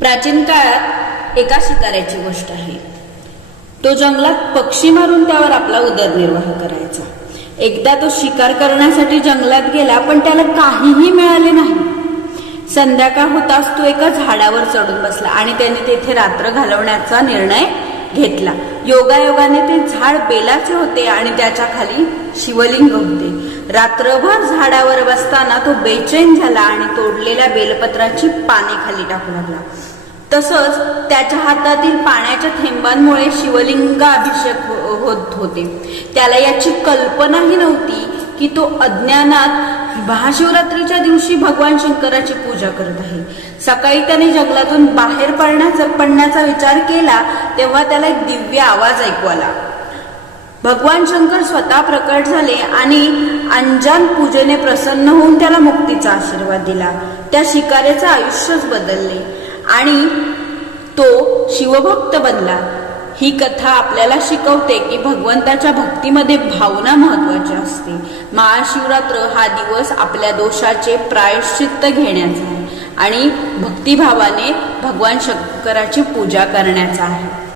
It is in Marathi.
प्राचीन काळात एका शिकाऱ्याची गोष्ट आहे। तो जंगलात पक्षी मारून त्यावर आपला उदरनिर्वाह करायचा। एकदा तो शिकार करण्यासाठी जंगलात गेला, पण त्याला काहीही मिळाले नाही। संध्याकाळ होताच तो एका झाडावर चढून बसला आणि त्याने तेथे रात्र घालवण्याचा निर्णय घेतला। योगायोगाने ते झाड बेलाचे होते आणि त्याच्या खाली शिवलिंग होते। रात्रभर झाडावर बसताना तो बेचैन झाला आणि तोडलेल्या बेलपत्राची पाने खाली टाकू लागला। तसंच त्याच्या हातातील पाण्याच्या थेंबांमुळे शिवलिंग अभिषेक होत होते। त्याला याची कल्पनाही नव्हती की तो अज्ञानात महाशिवरात्रीच्या दिवशी भगवान शंकराची पूजा करत आहे। सकाळी त्याने जंगलातून बाहेर पडण्याचा विचार केला तेव्हा त्याला एक दिव्य आवाज ऐकू आला। भगवान शंकर स्वतः प्रकट झाले आणि अंजान पूजेने प्रसन्न होऊन त्याला मुक्तीचा आशीर्वाद दिला। त्या शिकाऱ्याचे आयुष्यच बदलले आणि तो शिवभक्त बनला। ही कथा आपल्याला शिकवते की भगवंताच्या भक्तीमध्ये भावना महत्वाची असते। महाशिवरात्र हा दिवस आपल्या दोषाचे प्रायश्चित्त घेण्याचा आहे आणि भक्तिभावाने भगवान शंकराची पूजा करण्याचा आहे।